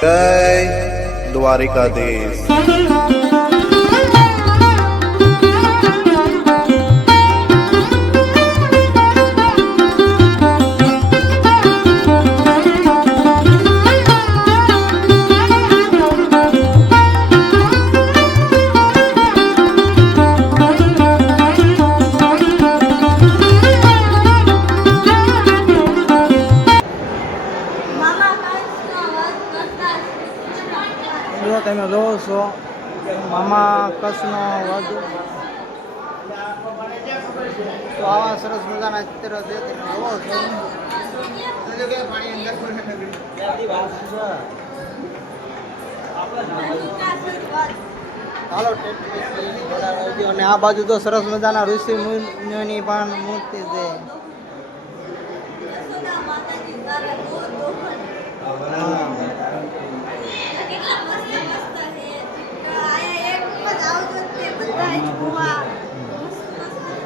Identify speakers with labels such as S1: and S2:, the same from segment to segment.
S1: જય દ્વારિકાધીશ.
S2: કચ્છનો વધ તો આવા સરસ મજાના ચિત્ર ગયો. અને આ બાજુ તો સરસ મજાના ઋષિ મુનિઓની પણ મૂર્તિ છે
S3: યશોદા માતાજી દ્વારા દૂધ દોહન
S2: હા.
S3: કેટલા મસ્ત મસ્ત છે ચિત્ર આયા એક જ આવજો જ તે બધાય જોવા મસ્ત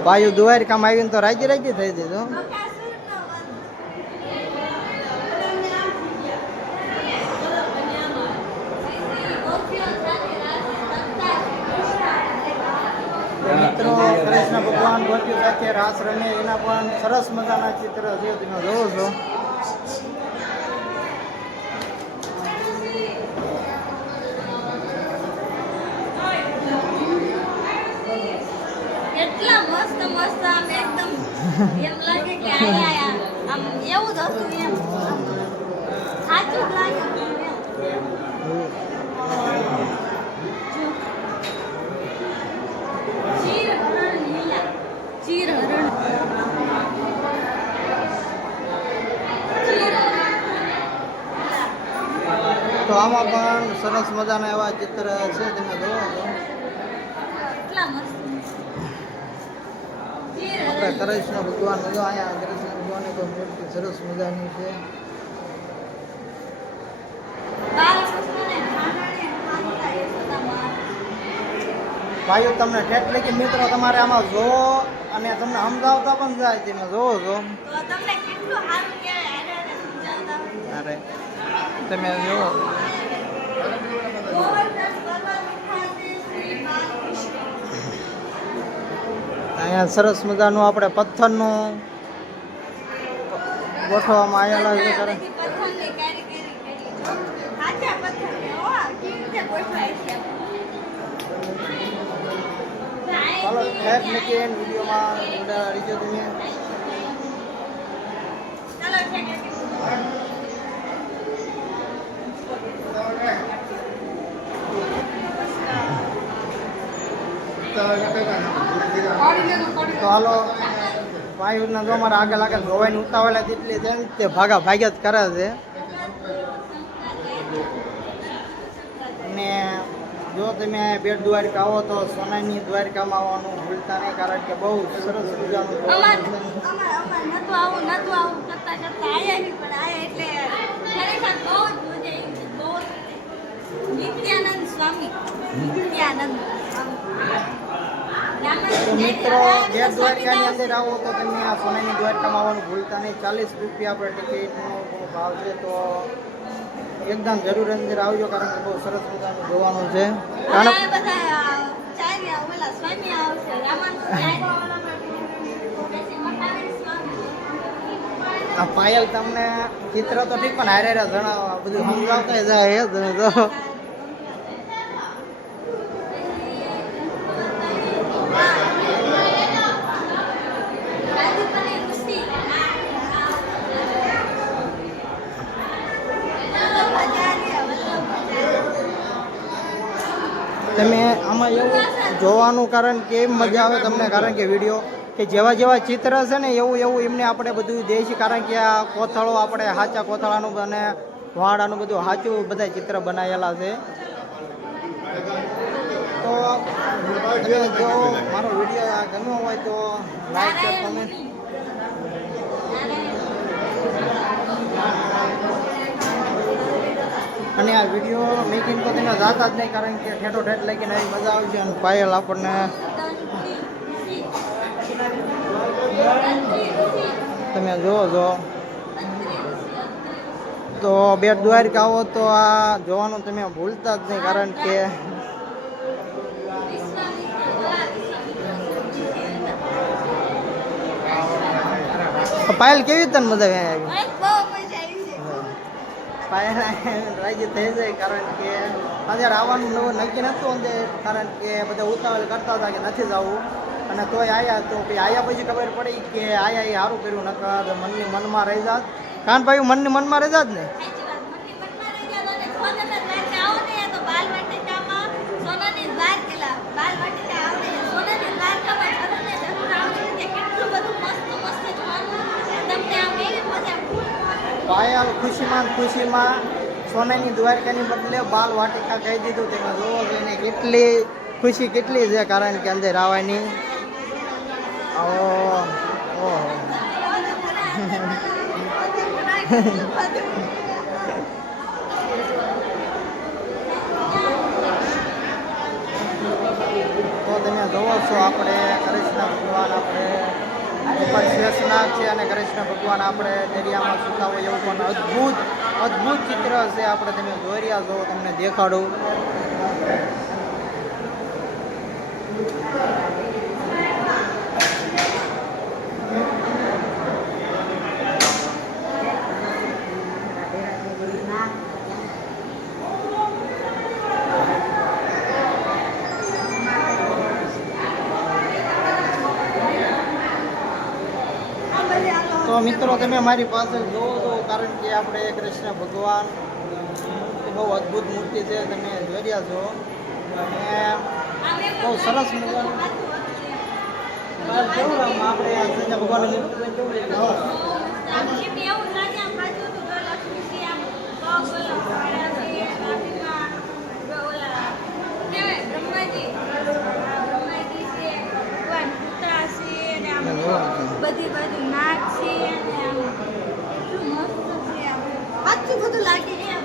S3: મસ્ત
S2: દુવારી કામ આવીને તો રાજી રાજી થઈ
S3: રમતા
S2: મિત્રો, કૃષ્ણ ભગવાન ગોપી સાથે રાસ રમે, એના પણ સરસ મજાના ચિત્ર છે, તમે જોવો છો.
S3: કેટલા મસ્ત મસ્ત આમ એકદમ એમ લાગે કે આયા આમ એવું જ હતું એમ. સાચું જ લાગે
S2: તો આમાં પણ સરસ મજાના એવા ચિત્ર છો
S3: કેટલા મસ્ત ચીર
S2: આપણે
S3: હરણ
S2: કૃષ્ણ ભગવાન જો અહીંયા કૃષ્ણ ભગવાનની પણ મૂર્તિ સરસ મજાની છે. ભાઈઓ, તમને ઠેઠ લેખી મિત્રો, તમારે આમાં જો અને તમને સમજાવતા પણ જાય તમે. જોવો છો
S3: અરે, તમે કેટલું સારું કહેવાય હારે હારે સમજાવતા હોય.
S2: અરે તમે જુઓ
S3: ગોવર્ધન પર્વત ખાતે શ્રી બાલકૃષ્ણ.
S2: અહીંયા સરસ મજાનું આપણે પથ્થરનું ગોઠવવામાં આવેલા છે
S3: બધી કરી.
S2: ચાલો ઠેઠ લખી વિડીયોમાં જોડાયેલા રહીજો તમે
S3: ચાલો.
S2: તો હાલો, વાયુના જો અમારે આગળ આગળ જોવાની ઉતાવળા જેટલી છે તે ભાગા ભાગ્યા જ કરે છે અને જો તમે બેટ દ્વારકા આવો તો સોનાની દ્વારકામાં આવવાનું ભૂલતા નહીં, કારણ કે બહુ સરસ મજાનું.
S3: નિત્યાનંદ સ્વામી, નિત્યાનંદ.
S2: તો મિત્રો બેટ દ્વારકાની અંદર આવો તો તમે આ સોનાની દ્વારકામાં આવવાનું ભૂલતા નહીં. ચાલીસ રૂપિયા આપણે ટિકિટનો ભાવ છે તો એકદમ જરૂર અંદર આવજો કારણ કે બહુ સરસ મજાનું જોવાનું છે. પાયલ તમને ચિત્ર તો ઠીક પણ હારે જણાવો બધું સમજાવતા જાય તમે તો. તમે આમાં એવું જોવાનું કારણ કે એમ મજા આવે તમને, કારણ કે વીડિયો કે જેવા જેવા ચિત્ર છે ને એવું એવું એમને આપણે બધું દે છે કારણ કે આ કોથળો આપણે સાચા કોથળાનું અને વાડાનું બધું સાચું બધા ચિત્ર બનાવેલા છે તો જો મારો વીડિયો ગમ્યો હોય તો લાઈક કમેન્ટ. અને આ વીડિયો મેકિંગ તો તમે જાતા જ નહીં કારણ કે ઠેઠો ઠેઠ લઈને આવી મજા આવશે અને પાયલ આપણને તમે જુઓ છો તો બેટ દ્વારકા આવો તો આ જોવાનું તમે ભૂલતા જ નહીં કારણ કે પાયલ કેવી રીતે મજા આવી? પાયલ રાજી થઈ જાય કારણ કે અત્યારે આવવાનું નક્કી નહોતું અંદર, કારણ કે બધા ઉતાવળ કરતા હતા કે નથી જવું. અને તોય આયા તો પછી આયા પછી ખબર પડી કે આયા એ સારું કર્યું, નકર મનની મનમાં રહી જાત કાન ભાઈ મનની મનમાં રહી જાત ને
S3: સાચી વાત મમ્મી મનમાં રહી ગયા અને સોનાના દ્વારકા આવો ને તો બાલ વાટિકામાં સોનાની દ્વાર કેલા બાલ વાટિકા આવડે છે સોનાની દ્વારકામાં જરૂર ને જરૂર આવજો કે કેટલું બધું મસ્ત મસ્ત જોવાનું તમને આમ એવી મજા
S2: પાયલ ખુશીમાં ખુશીમાં સોનાની દ્વારકાની બદલે બાલ વાટિકા કહી દીધું તેમાં જોવો એને કેટલી ખુશી કેટલી છે, કારણ કે અંદર આવવાની ઓહો. તો તમે જોવો છો આપણે કૃષ્ણ ભગવાન આપણે. ઉપર શેષનાગ છે અને કૃષ્ણ ભગવાન આપણે દરિયામાં સુતા હોય એવું પણ અદ્ભુત અદ્ભુત ચિત્ર છે આપણે તમે જોઈ રહ્યા તમને દેખાડું તો મિત્રો, તમે મારી પાસે જોવો છો, કારણ કે આપણે કૃષ્ણ ભગવાન બહુ અદ્ભુત મૂર્તિ છે, તમે જોઈ રહ્યા છો. અને બહુ સરસ મજાનું કેવું આપણે કૃષ્ણ ભગવાનની મૂર્તિ કેવું લાગે?
S3: બધી બાજુ નાક છે અને આમ એટલું મસ્ત છે આમ. આટલું બધું લાગે એમ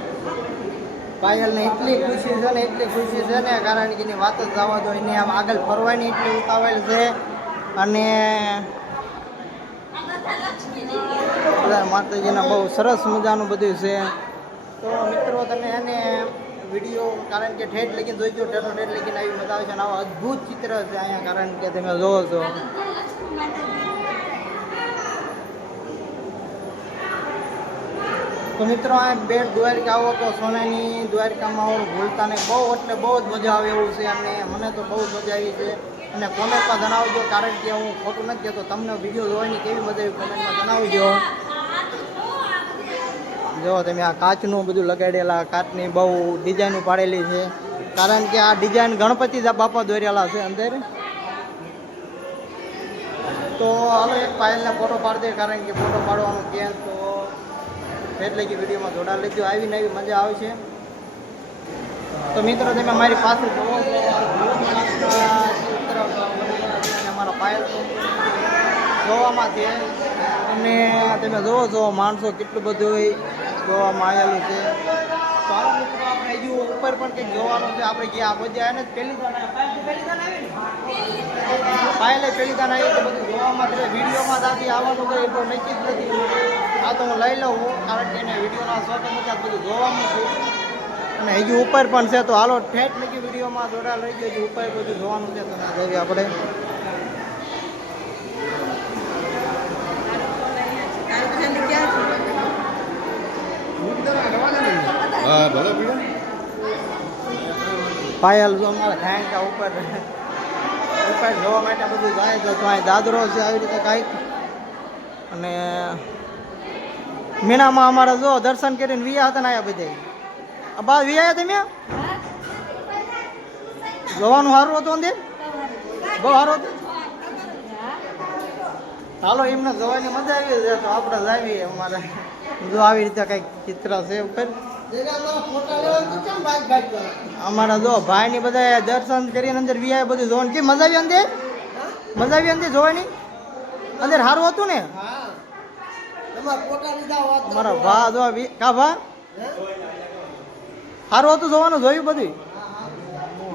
S2: પાયલને એટલી ખુશી છે ને એટલી ખુશી છે ને, કારણ કે એની વાત જ જવા દો, એની આમ આગળ ફરવાની એટલી ઉતાવળ છે. અને માતાજીના બહુ સરસ મજાનું બધું છે. તો મિત્રો, તમે એને વીડિયો, કારણ કે ઠેઠ લગીને જોઈજો ઠેઠો ઠેઠ લગીને આવી મજા આવે છે. અને આવા અદ્ભુત ચિત્ર છે અહીંયા, કારણ કે તમે જોવો છો
S3: આ બધા લક્ષ્મી માતાજી
S2: તો મિત્રો આ બેટ દ્વારકા આવો તો સોનાની દ્વારકામાં આવો ભૂલતા નહીં બહુ, એટલે બહુ જ મજા આવે એવું છે અને મને તો બહુ મજા આવી છે. અને કોમેન્ટમાં જણાવજો, કારણ કે હું ખોટું નથી કહેતો. તમને વીડિયો જોવાની કેવી મજા આવી કોમેન્ટમાં જણાવજો.
S3: જો
S2: તમે આ કાચનું બધું લગાડેલા, કાચની બહુ ડિઝાઇન પાડેલી છે. કારણ કે આ ડિઝાઇન ગણપતિ બાપા દોરેલા છે અંદર. તો હાલો એક પાયલને ફોટો પાડજે કારણ કે ફોટો પાડવાનું કે તો એટલે કે વિડીયોમાં જોડા લેજો. આવીને આવી મજા આવશે તો મિત્રો, તમે મારી પાસે જોવો અમારા પાયલ જોવામાં છે. અને તમે જોવો છો માણસો કેટલું બધું જોવામાં આવેલું છે. તો મિત્રો ઉપર પણ કંઈક જોવાનું છે. આપણે ગયા આ બધા એને પહેલી આવી ને પાયલે પહેલી દાન આવી તો બધું જોવામાં વિડીયોમાં દાદી આવવાનું કંઈ એટલું નક્કી જ નથી. આ તો હું લઈ લઉં કારણ કે એને વિડીયોના શોખ આ બધું જોવાનું છું. અને હજુ ઉપર પણ છે તો હાલો ઠેઠ લગી વિડીયોમાં જોડા લઈ જજો ઉપર બધું જોવાનું છે તો જોઈએ આપણે.
S1: હા
S2: પાયલ જો અમારા ખાયકા ઉપર ઉપર જોવા માટે બધું જાય તો તો અહીં દાદરો છે આવી રીતે કાંઈક અને મીનામાં અમારા જો દર્શન કરીને વિયા હતા ને આયા બધા. બા વિયા તમે? જોવાનું સારું હતું અંદર બહુ સારું હતું? હાલો, એમને જોવાની મજા આવી છે તો આપણે જાવી અમારે. જો આવી રીતે કંઈક ચિત્ર છે ઉપર અમારા જો ભાઈ ની બધા દર્શન કરીને અંદર વિયા બધું જોવાનું. કે મજા આવી અંદર મજા આવી અંદર જોવાની? અંદર સારું હતું ને? અમારા ભા જો વી- કા ભા? સારું હતું જોવાનું જોયું બધું?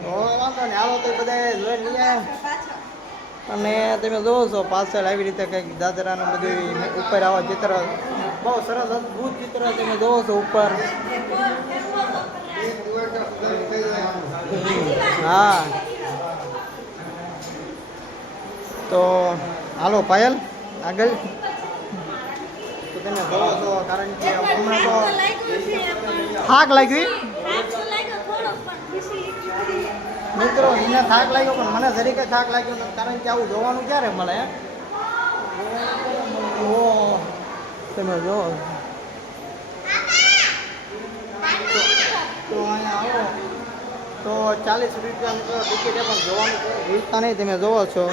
S2: તો વાંધો ને હાલો તો બધા જોઈ લઈએ. અને તમે જોવો છો પાછળ આવી રીતે કંઈક દાદરાનું બધું ઉપર આવા ચિત્ર. બહુ સરસ અદભુત ચિત્ર તમે જોવો છો ઉપર. હા. તો હાલો પાયલ આગળ. તમે જોવો છો કારણ કે હમણાં તો થાક લાગી મિત્રો એને થાક લાગ્યો પણ મને જરીકે થાક લાગ્યો નથી કારણ કે આવું જોવાનું ક્યારે મળે? ઓ તમે જો. તો અહીંયા આવો. તો ચાલીસ રૂપિયા મિત્રો ટિકિટ પણ જોવાનું છે. નહીં તમે જોવો છો.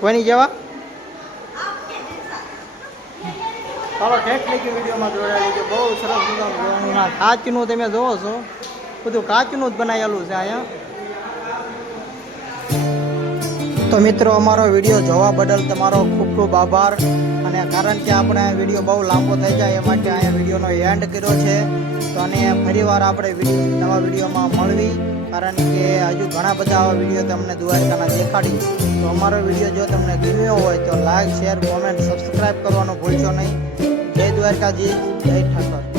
S2: કોની જેવા? ચાલો ટેકનિકી વિડીયોમાં જોડાયેલી છે. બહુ સરસ મજાનું કાચનું તમે જોવો છો. બધું કાચનું જ બનાવેલું છે અહીંયા. તો મિત્રો, અમારો વીડિયો જોવા બદલ તમારો ખૂબ ખૂબ આભાર. અને કારણ કે આપણે આ વીડિયો બહુ લાંબો થઈ જાય એ માટે અહીંયા વિડીયોનો એન્ડ કર્યો છે. તો અને ફરીવાર આપણે વીડિયો નવા વિડીયોમાં મળવી. કારણ કે હજુ ઘણા બધા આવા વીડિયો તમને દ્વારકાના દેખાડી. તો અમારો વીડિયો જો તમને ગમ્યો હોય તો લાઈક, શેર કોમેન્ટ સબસ્ક્રાઈબ કરવાનું ભૂલશો નહીં. જય દ્વારકાજી, જય ઠાકર.